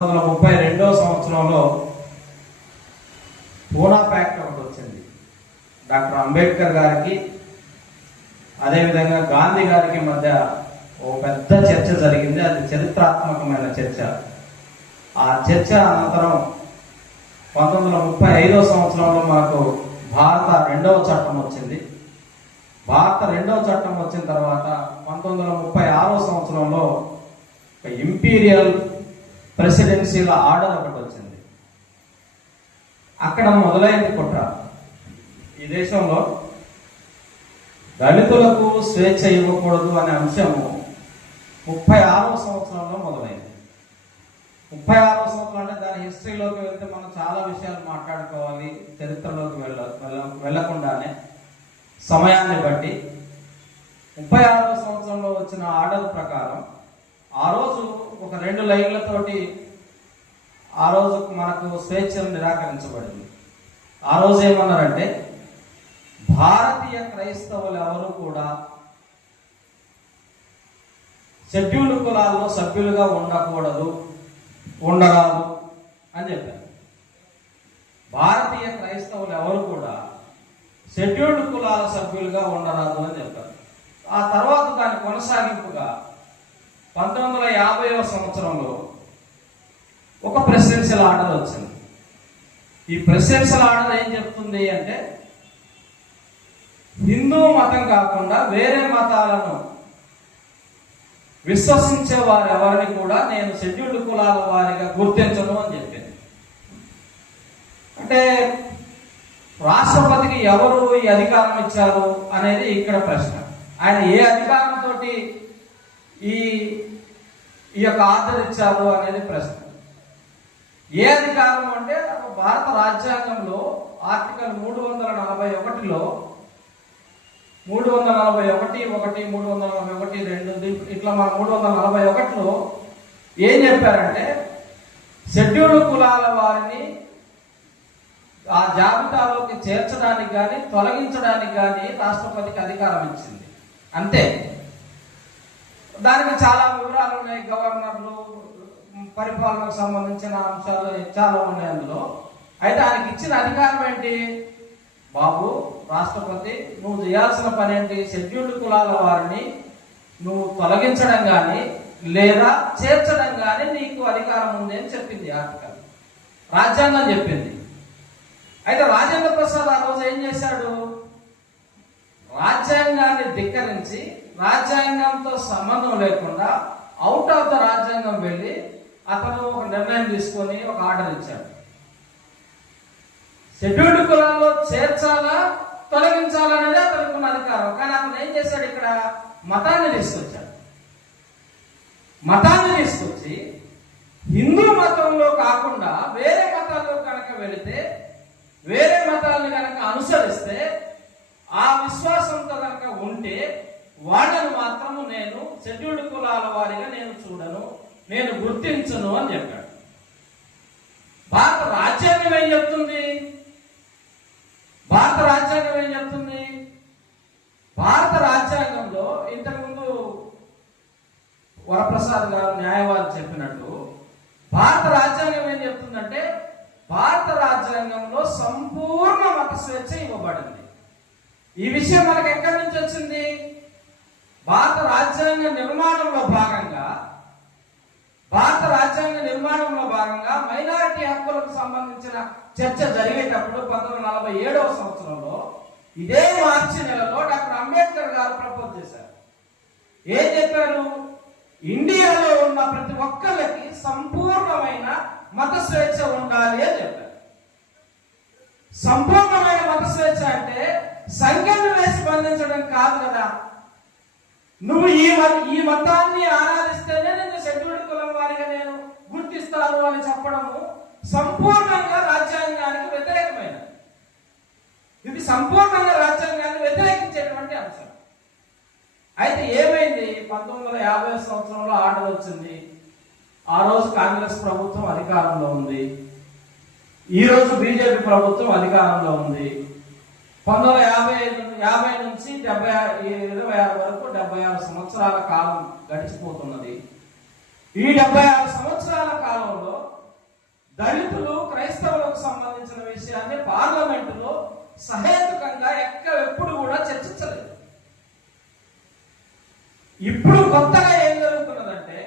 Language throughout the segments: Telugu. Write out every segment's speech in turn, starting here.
1932వ సంవత్సరంలో పూనా ప్యాక్ట్ ఒకటి వచ్చింది. డాక్టర్ అంబేద్కర్ గారికి అదేవిధంగా గాంధీ గారికి మధ్య ఓ పెద్ద చర్చ జరిగింది. అది చరిత్రాత్మకమైన చర్చ. ఆ చర్చ అనంతరం 1935వ సంవత్సరంలో మనకు భారత రెండవ చట్టం వచ్చింది. భారత రెండవ చట్టం వచ్చిన తర్వాత 1936వ సంవత్సరంలో ఇంపీరియల్ ప్రెసిడెన్సీల ఆర్డర్ ఒకటి వచ్చింది. అక్కడ మొదలైంది కుట్ర. ఈ దేశంలో దళితులకు స్వేచ్ఛ ఇవ్వకూడదు అనే అంశము 36వ సంవత్సరంలో మొదలైంది. 36వ సంవత్సరం అంటే దాని హిస్టరీలోకి వెళ్తే మనం చాలా విషయాలు మాట్లాడుకోవాలి. చరిత్రలోకి వెళ్లకుండానే సమయాన్ని బట్టి 36వ సంవత్సరంలో వచ్చిన ఆర్డర్ ప్రకారం ఆ రోజు ఒక 2 లైన్లతోటి ఆ రోజు మనకు స్వేచ్ఛను నిరాకరించబడింది. ఆ రోజు ఏమన్నారంటే, భారతీయ క్రైస్తవులు ఎవరు కూడా షెడ్యూల్డ్ కులాల్లో సభ్యులుగా ఉండరాదు అని చెప్పారు. భారతీయ క్రైస్తవులు ఎవరు కూడా షెడ్యూల్డ్ కులాల సభ్యులుగా ఉండరాదు అని చెప్పారు. ఆ తర్వాత దాని కొనసాగింపుగా 1950వ సంవత్సరంలో ఒక ప్రెసిడెన్షియల్ ఆర్డర్ వచ్చింది. ఈ ప్రెసిడెన్షియల్ ఆర్డర్ ఏం చెప్తుంది అంటే, హిందూ మతం కాకుండా వేరే మతాలను విశ్వసించే వారు ఎవరిని కూడా నేను షెడ్యూల్డ్ కులాల వారిగా గుర్తించను అని చెప్పింది. అంటే రాష్ట్రపతికి ఎవరు ఈ అధికారం ఇచ్చారు అనేది ఇక్కడ ప్రశ్న. ఆయన ఏ అధికారంతో ఈ యొక్క ఆర్డర్ ఇచ్చారు అనేది ప్రశ్న. ఏ అధికారం అంటే, భారత రాజ్యాంగంలో ఆర్టికల్ 341లో 341(1), 341(2) ఇట్లా మన 341లో ఏం చెప్పారంటే, షెడ్యూల్డ్ కులాల వారిని ఆ జాబితాలోకి చేర్చడానికి కానీ తొలగించడానికి కానీ రాష్ట్రపతికి అధికారం ఇచ్చింది. అంతే. దానికి చాలా వివరాలు ఉన్నాయి. గవర్నర్లు, పరిపాలనకు సంబంధించిన అంశాలు చాలా ఉన్నాయి అందులో. అయితే ఆయనకి ఇచ్చిన అధికారం ఏంటి? బాబు రాష్ట్రపతి, నువ్వు చేయాల్సిన పని ఏంటి? షెడ్యూల్డ్ కులాల వారిని నువ్వు తొలగించడం కానీ లేదా చేర్చడం కానీ నీకు అధికారం ఉంది అని చెప్పింది ఆర్టికల్. రాజ్యాంగం చెప్పింది. అయితే రాజేంద్ర ప్రసాద్ ఆ రోజు ఏం చేశాడు? రాజ్యాంగాన్ని ధిక్కరించి రాజ్యాంగంతో సంబంధం లేకుండా అవుట్ ఆఫ్ ద రాజ్యాంగం వెళ్ళి అతను ఒక నిర్ణయం తీసుకొని ఒక ఆర్డర్ ఇచ్చాడు. షెడ్యూల్డ్ కులాల్లో చేర్చాలా తొలగించాలా అనేది అతనికి ఉన్న అధికారం. కానీ అతను ఏం చేశాడు? ఇక్కడ మతాన్ని తీసుకొచ్చాడు. మతాన్ని తీసుకొచ్చి హిందూ మతంలో కాకుండా వేరే మతాల్లో కనుక వెళితే, వేరే మతాలను కనుక అనుసరిస్తే, ఆ విశ్వాసంతో కనుక ఉంటే వాళ్ళను మాత్రము నేను షెడ్యూల్డ్ కులాల వారిగా నేను చూడను, నేను గుర్తించను అని చెప్పాడు. భారత రాజ్యాంగం ఏం చెప్తుంది? భారత రాజ్యాంగం ఏం చెప్తుంది? భారత రాజ్యాంగంలో ఇంతకుముందు వరప్రసాద్ గారు న్యాయవాది చెప్పినట్టు, భారత రాజ్యాంగం ఏం చెప్తుందంటే, భారత రాజ్యాంగంలో సంపూర్ణ మత స్వేచ్ఛ ఇవ్వబడింది. ఈ విషయం మనకు ఎక్కడి నుంచి వచ్చింది? భారత రాజ్యాంగ నిర్మాణంలో భాగంగా మైనారిటీ హక్కులకు సంబంధించిన చర్చ జరిగేటప్పుడు 1947వ సంవత్సరంలో ఇదే మార్చి నెలలో డాక్టర్ అంబేద్కర్ గారు ప్రపోజ్ చేశారు. ఏం చెప్పారు? ఇండియాలో ఉన్న ప్రతి ఒక్కరికి సంపూర్ణమైన మత స్వేచ్ఛ ఉండాలి అని చెప్పారు. సంపూర్ణమైన మత స్వేచ్ఛ అంటే సంఖ్యను వేసి బంధించడం కాదు కదా. నువ్వు ఈ మతాన్ని ఆరాధిస్తేనే నేను షెడ్యూల్డ్ కులం వారిగా నేను గుర్తిస్తాను అని చెప్పడము సంపూర్ణంగా రాజ్యాంగానికి వ్యతిరేకమైనది. ఇది సంపూర్ణంగా రాజ్యాంగాన్ని వ్యతిరేకించేటువంటి అంశం. అయితే ఏమైంది? 1950వ సంవత్సరంలో ఆర్డర్ వచ్చింది. ఆ రోజు కాంగ్రెస్ ప్రభుత్వం అధికారంలో ఉంది. ఈ రోజు బీజేపీ ప్రభుత్వం అధికారంలో ఉంది. 1950 నుంచి 26 వరకు 76 సంవత్సరాల కాలం గడిచిపోతున్నది. ఈ 76 సంవత్సరాల కాలంలో దళితులు క్రైస్తవులకు సంబంధించిన విషయాన్ని పార్లమెంటులో సహేతుకంగా ఎప్పుడు కూడా చర్చించలేదు. ఇప్పుడు కొత్తగా ఏం జరుగుతున్నదంటే,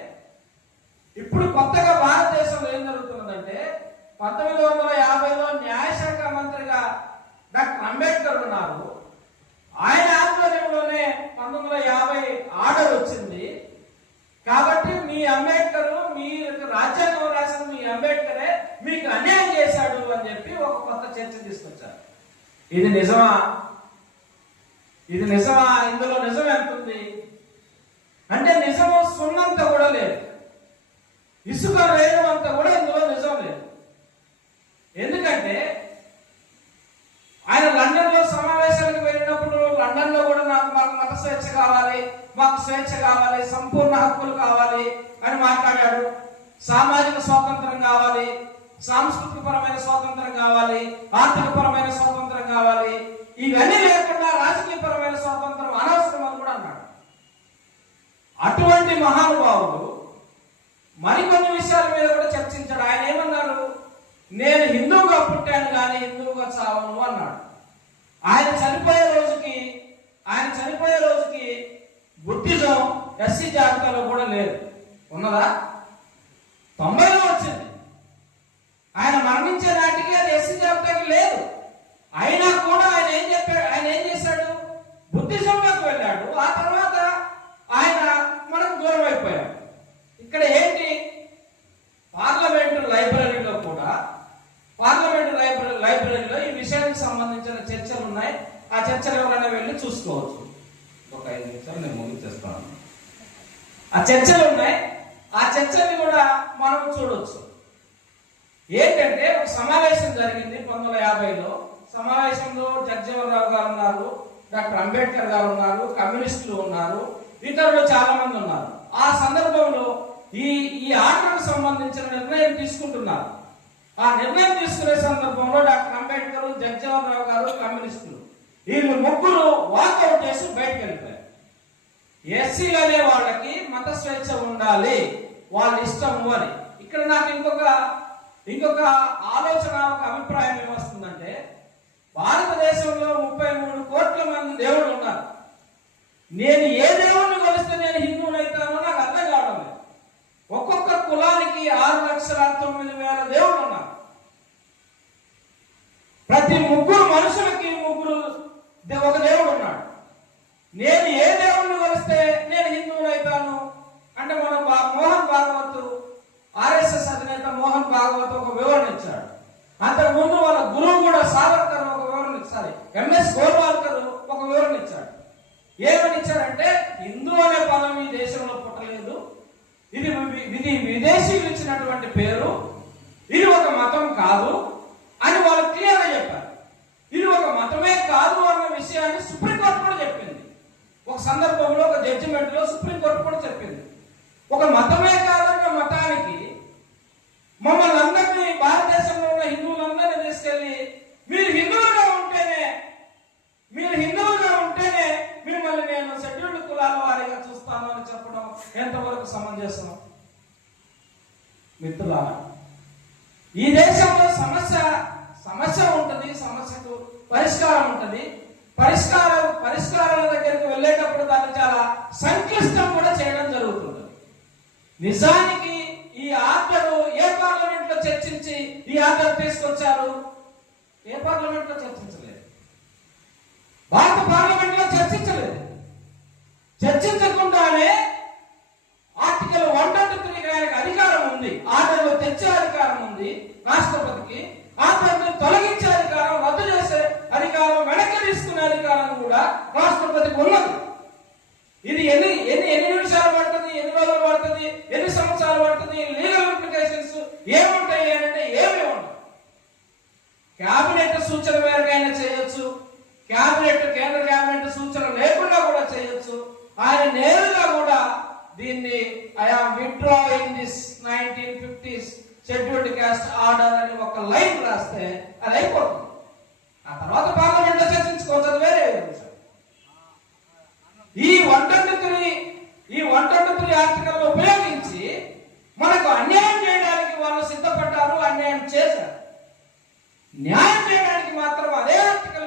ఇప్పుడు కొత్తగా భారతదేశంలో ఏం జరుగుతున్నదంటే 1950లో న్యాయశాఖ మంత్రిగా డాక్టర్ అంబేద్కర్ ఉన్నారు. ఆయన ఆధ్వర్యంలోనే 1950 ఆర్డర్ వచ్చింది. కాబట్టి మీ అంబేద్కర్, మీ రాజ్యాంగం రాసిన మీ అంబేద్కరే మీకు అన్యాయం చేశాడు అని చెప్పి ఒక కొత్త చర్చ తీసుకొచ్చారు. ఇది నిజమా? ఇది నిజమా? ఇందులో నిజం ఎంత ఉంది అంటే నిజము సున్నంత కూడా లేదు, ఇసుక వేయమంత కూడా ఇందులో నిజం లేదు. ఎందుకంటే ఆయన లండన్ లో సమావేశాలకు వెళ్ళినప్పుడు లండన్ లో కూడా మాకు మత స్వేచ్ఛ కావాలి, మాకు స్వేచ్ఛ కావాలి, సంపూర్ణ హక్కులు కావాలి అని మాట్లాడాడు. సామాజిక స్వాతంత్రం కావాలి, సాంస్కృతిక పరమైన స్వాతంత్రం కావాలి, ఆర్థిక పరమైన స్వాతంత్రం కావాలి, ఇవన్నీ లేకుండా రాజకీయ పరమైన స్వాతంత్రం అనవసరం అని కూడా అన్నాడు. అటువంటి మహానుభావుడు మరికొన్ని విషయాల మీద కూడా చర్చించాడు. ఆయన ఏమన్నాడు? నేను హిందువుగా పుట్టాను కానీ హిందువుగా చావను అన్నాడు. ఆయన చనిపోయే రోజుకి బుద్ధిజం ఎస్సీ జాబితాలో కూడా లేదు. ఉన్నదా? 90లో వచ్చింది. ఆయన మరణించే నాటికి అది ఎస్సీ జాబితాకి లేదు. అయినా కూడా ఆయన ఏం చేశాడు? బుద్ధిజంలోకి వెళ్ళాడు. ఆ తర్వాత ఆయన మనకు దూరం అయిపోయాడు. ఇక్కడ ఏంటి? పార్లమెంటు లైబ్రరీలో ఈ విషయానికి సంబంధించిన చర్చలు ఉన్నాయి. ఆ చర్చలు ఎవరైనా వెళ్ళి చూసుకోవచ్చు. ఒక 5 నిమిషాలు నేను ముగించేస్తాను. ఆ చర్చలు ఉన్నాయి. ఆ చర్చల్ని కూడా మనం చూడొచ్చు. ఏంటంటే ఒక సమావేశం జరిగింది 1950లో. సమావేశంలో జగజ్జీవన్ రావు గారు ఉన్నారు, డాక్టర్ అంబేద్కర్ గారు ఉన్నారు, కమ్యూనిస్టులు ఉన్నారు, ఇతరులు చాలా మంది ఉన్నారు. ఆ సందర్భంలో ఈ ఆటకు సంబంధించిన నిర్ణయం తీసుకుంటున్నారు. ఆ నిర్ణయం తీసుకునే సందర్భంలో డాక్టర్ అంబేద్కర్, జగజ్జీవన్ రావు గారు, కమ్యూనిస్టులు వీళ్ళు ముగ్గురు వాకౌట్ చేసి బయటకు వెళ్ళిపోయారు. ఎస్సీలు అనే వాళ్ళకి మత స్వేచ్ఛ ఉండాలి, వాళ్ళ ఇష్టము అని. ఇక్కడ నాకు ఇంకొక ఆలోచన, ఒక అభిప్రాయం ఏమొస్తుందంటే, భారతదేశంలో 33 కోట్ల మంది దేవుళ్ళు ఉన్నారు. నేను ఏ దేవుణ్ణి కొలిస్తే నేను హిందువునైతానో నాకు అర్థం కావడం లేదు. ఒక్కొక్క కులానికి 6,09,000 దేవుళ్ళు ఉన్నారు. ప్రతి ముగ్గురు మనుషులకి ఒక దేవుడు ఉన్నాడు. నేను ఏ దేవుణ్ణి కొలిస్తే నేను హిందువునైతాను అంటే మన మోహన్ భాగవత్, ఆర్ఎస్ఎస్ అధినేత మోహన్ భాగవత్ ఒక వివరణ ఇచ్చాడు. అంతకుముందు వాళ్ళ గురువు కూడా సావర్కర్ ఒక వివరణ ఇచ్చారు. ఎంఎస్ గోల్వాల్కర్ ఒక వివరణ ఇచ్చాడు. ఏమని ఇచ్చారంటే, హిందూ అనే పదం ఈ దేశంలో పుట్టలేదు, ఇది విదేశీయులు ఇచ్చినటువంటి పేరు, ఇది ఒక మతం కాదు అని వాళ్ళు క్లియర్గా చెప్పారు. ఇది ఒక మతమే కాదు అన్న విషయాన్ని సుప్రీంకోర్టు కూడా చెప్పింది. ఒక సందర్భంలో ఒక జడ్జిమెంట్ లో సుప్రీంకోర్టు కూడా చెప్పింది. ఒక మతమే కాదన్న మతానికి మమ్మల్ని అందరినీ, భారతదేశంలో ఉన్న హిందువులందరినీ తీసుకెళ్లి మీరు హిందువులుగా ఉంటేనే మిమ్మల్ని నేను షెడ్యూల్డ్ కులాల వారిగా చూస్తాను అని చెప్పడం ఎంతవరకు సమంజసం? మిత్రులారా, ఈ దేశంలో సమస్య ఉంటుంది, సమస్యకు పరిష్కారం ఉంటుంది. పరిష్కారాల దగ్గరికి వెళ్ళేటప్పుడు దాన్ని చాలా సంక్లిష్టం కూడా చేయడం జరుగుతుంది. నిజానికి ఈ ఆర్డర్ ఏ పార్లమెంట్ లో చర్చించి ఈ ఆర్డర్ తీసుకొచ్చారు? ఏ పార్లమెంట్ లో చర్చించలేదు. భారత పార్లమెంట్ లో చర్చించలేదు. చర్చించకుండానే ఆర్టికల్ 123 ఆయనకు అధికారం ఉంది, ఆర్డర్లు తెచ్చే అధికారం ఉంది రాష్ట్రపతికి. ఆర్డర్ని తొలగించే అధికారం, రద్దు చేసే అధికారం, వెనక్కి తీసుకునే అధికారం కూడా రాష్ట్రపతికి ఉన్నది. ఇది ఎన్ని నిమిషాలు పడుతుంది, ఎన్ని రోజులు పడుతుంది, ఎన్ని సంవత్సరాలు పడుతుంది, లీగల్ ఇంప్లికేషన్స్ ఏముంటాయి అంటే ఏమీ ఉండవు. క్యాబినెట్ సూచన మేరకైనా చేయొచ్చు, కేంద్ర క్యాబినెట్ సూచన లేకుండా కూడా చేయొచ్చు. ఆయన నేరుగా కూడా దీన్ని I am withdrawing this 1950s scheduled caste order అని ఒక లైన్ రాస్తే అది అయిపోతుంది. ఆ తర్వాత పార్లమెంట్ లో చర్చించుకోవచ్చు, అది వేరే విషయం. ఈ 123 ఆర్టికల్ ఉపయోగించి మనకు అన్యాయం చేయడానికి వాళ్ళు సిద్ధపడ్డారు, అన్యాయం చేశారు. న్యాయం చేయడానికి మాత్రం అదే ఆర్టికల్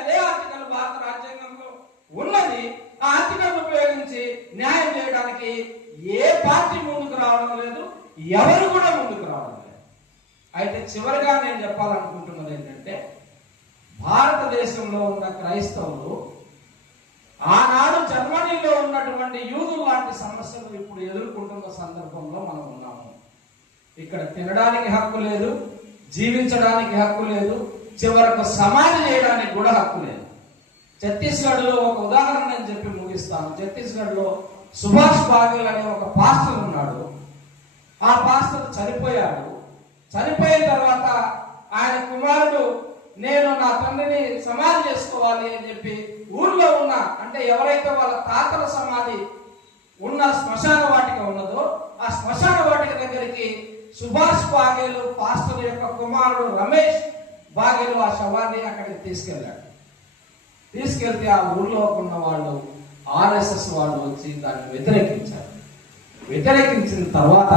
అదే ఆర్టికల్ భారత రాజ్యాంగంలో ఉన్నది. ఆ ఆర్టికల్ ఉపయోగించి న్యాయం చేయడానికి ఏ పార్టీ ముందుకు రావడం లేదు, ఎవరు కూడా ముందుకు రావడం లేదు. అయితే చివరిగా నేను చెప్పాలనుకుంటున్నది ఏంటంటే, భారతదేశంలో ఉన్న క్రైస్తవులు ఆనాడు జర్మనీలో ఉన్నటువంటి యూదులు లాంటి సమస్యలు ఇప్పుడు ఎదుర్కొంటున్న సందర్భంలో మనం ఉన్నాము. ఇక్కడ తినడానికి హక్కు లేదు, జీవించడానికి హక్కు లేదు, చివరకు సమాధి చేయడానికి కూడా హక్కు లేదు. ఛత్తీస్గఢ్ లో ఒక ఉదాహరణ నేను చెప్పి ముగిస్తాను. ఛత్తీస్గఢ్ లో సుభాష్ బాగేల్ అనే ఒక పాస్టర్ ఉన్నాడు. ఆ పాస్టర్ చనిపోయాడు. చనిపోయిన తర్వాత ఆయన కుమారుడు, నేను నా తండ్రిని సమాధి చేసుకోవాలి అని చెప్పి ఊర్లో ఉన్న, అంటే ఎవరైతే వాళ్ళ తాతల సమాధి ఉన్న శ్మశాన వాటిక ఉన్నదో ఆ శ్మశాన వాటిక దగ్గరికి సుభాష్ బాగేలు పాస్టర్ యొక్క కుమారుడు రమేష్ బాగేలు ఆ శవాన్ని అక్కడికి తీసుకెళ్ళాడు. తీసుకెళ్తే ఆ ఊర్లో ఉన్న వాళ్ళు, ఆర్ఎస్ఎస్ వాళ్ళు వచ్చి దాన్ని వ్యతిరేకించారు. వ్యతిరేకించిన తర్వాత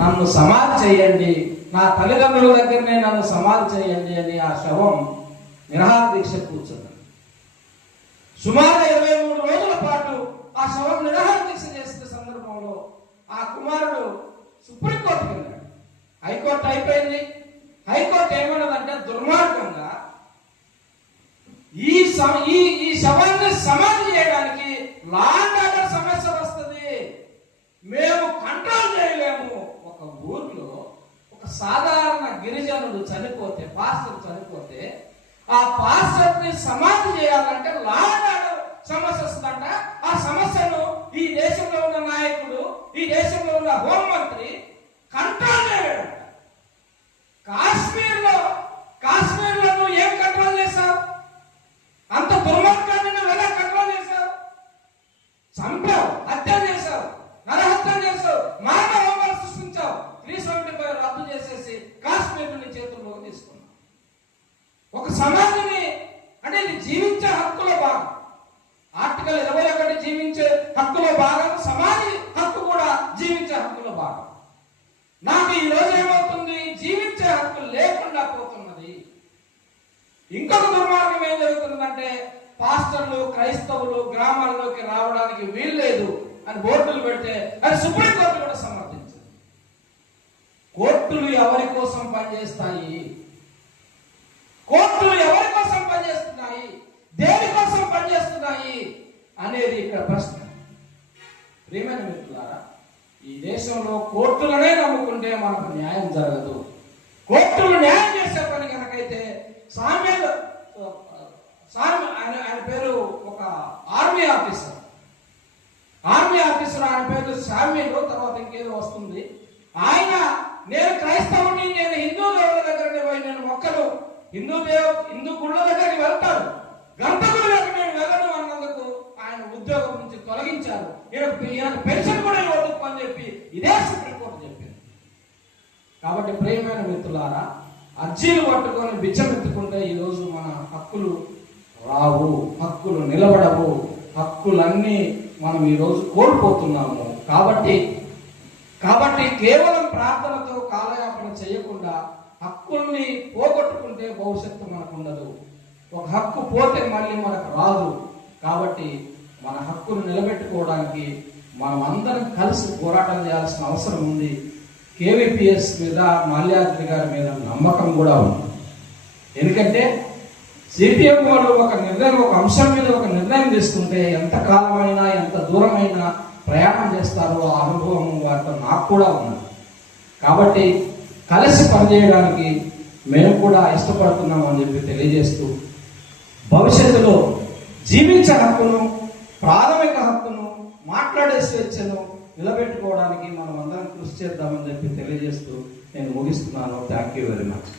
నన్ను సమాధి చేయండి, నా తల్లిదండ్రుల దగ్గరనే నన్ను సమాధి చేయండి అని ఆ శవం నిరాహార దీక్ష కూర్చున్నాడు. సుమారు 23 రోజుల పాటు ఆ శవం నిరాహార దీక్ష చేసిన సందర్భంలో ఆ కుమారుడు సుప్రీంకోర్టుకి వెళ్ళాడు. హైకోర్టు అయిపోయింది. హైకోర్టు ఏమన్నదంటే, దుర్మార్గంగా ఈ శవాన్ని సమాధి చేయడానికి లా అండ్ ఆర్డర్ సమస్య వస్తుంది, మేము కంట్రోల్ చేయలేము. ఒక ఊర్లో ఒక సాధారణ గిరిజనుడు చనిపోతే, పాస్టర్ చనిపోతే, ఆ పాస్టర్ ని సమాధి చేయాలంటే లా అండ్ ఆర్డర్ సమస్య వస్తుందంట. ఆ సమస్యను ఈ దేశంలో ఉన్న నాయకుడు, ఈ దేశంలో ఉన్న హోంమంత్రి కంట్రోల్ చేయలేడు. కాశ్మీర్లో నువ్వు ఏం కంట్రోల్ చేశావు? అంత దుర్మార్గాన్ని నువ్వు ఎలా కంట్రోల్ చేశావు? చంపావు, హత్య చేశావు, నరహత్య చేశావు, మానవ హోమాలు సృష్టించావు. 375 రద్దు చేసేసి కాశ్మీర్ ని చేతుల్లోకి తీసుకున్నావు. ఒక సమాధిని, అంటే ఇది జీవించే హక్కులో భాగం. ఆర్టికల్ 21 జీవించే హక్కులో భాగం, సమాధి హక్కు కూడా జీవించే హక్కులో భాగం. నాకు ఈ రోజు ఏమవుతుంది? జీవించే హక్కు లేకుండా పోతున్నది. ఇంకొక దుర్మార్గం ఏం జరుగుతుందంటే, పాస్టర్లు క్రైస్తవులు గ్రామాల్లోకి రావడానికి వీల్లేదు అని బోర్డులు పెడితే అది సుప్రీంకోర్టు కూడా సమర్థించింది. కోర్టులు ఎవరి కోసం పనిచేస్తాయి? కోర్టులు ఎవరి కోసం పనిచేస్తున్నాయి? దేనికోసం పనిచేస్తున్నాయి అనేది ఇక్కడ ప్రశ్న. ప్రియమైన మిత్రులారా, ఈ దేశంలో కోర్టులనే నమ్ముకుంటే మనకు న్యాయం జరగదు. కోర్టులు న్యాయం చేసే పని కనుకైతే ఆయన పేరు ఒక ఆర్మీ ఆఫీసర్, ఆయన పేరు శామ్యుల్, తర్వాత ఇంకేదో వస్తుంది. ఆయన, నేను క్రైస్తవుని, నేను హిందూ దేవుళ్ళ దగ్గరికి పోయి నేను మొక్కలు హిందూ గుళ్ళ దగ్గరికి వెళ్తాను, గంటకుల దగ్గర నేను వెళ్ళను అన్నందుకు ఆయన ఉద్యోగం నుంచి తొలగించారు. ఈయనకు పెన్షన్ కూడా ఇవ్వదు అని చెప్పి ఇదే సుప్రీంకోర్టు చెప్పింది. కాబట్టి ప్రియమైన మిత్రులారా, అర్జీలు పట్టుకొని బిచ్చమెత్తుకుంటే ఈరోజు మన హక్కులు రావు, హక్కులు నిలబడవు, హక్కులన్నీ మనం ఈరోజు కోల్పోతున్నాము. కాబట్టి కేవలం ప్రార్థనతో కాలయాపన చేయకుండా హక్కుల్ని పోగొట్టుకుంటే భవిష్యత్తు మనకు ఉండదు. ఒక హక్కు పోతే మళ్ళీ మనకు రాదు. కాబట్టి మన హక్కును నిలబెట్టుకోవడానికి మనం అందరం కలిసి పోరాటం చేయాల్సిన అవసరం ఉంది. కేవీపీఎస్ మీద, మాల్యాద్రి గారి మీద నమ్మకం కూడా ఉంది. ఎందుకంటే సిపిఎం వాళ్ళు ఒక అంశం మీద ఒక నిర్ణయం తీసుకుంటే ఎంత కాలమైనా ఎంత దూరమైనా ప్రయాణం చేస్తారో ఆ అనుభవం వారితో నాకు కూడా ఉన్నది. కాబట్టి కలిసి పనిచేయడానికి మేము కూడా ఇష్టపడుతున్నాం అని చెప్పి తెలియజేస్తూ, భవిష్యత్తులో జీవించే హక్కును, ప్రాథమిక హక్కును, మాట్లాడే స్వేచ్ఛను నిలబెట్టుకోవడానికి మనం అందరం కృషి చేద్దామని చెప్పి తెలియజేస్తూ నేను ముగిస్తున్నాను. Thank you very much.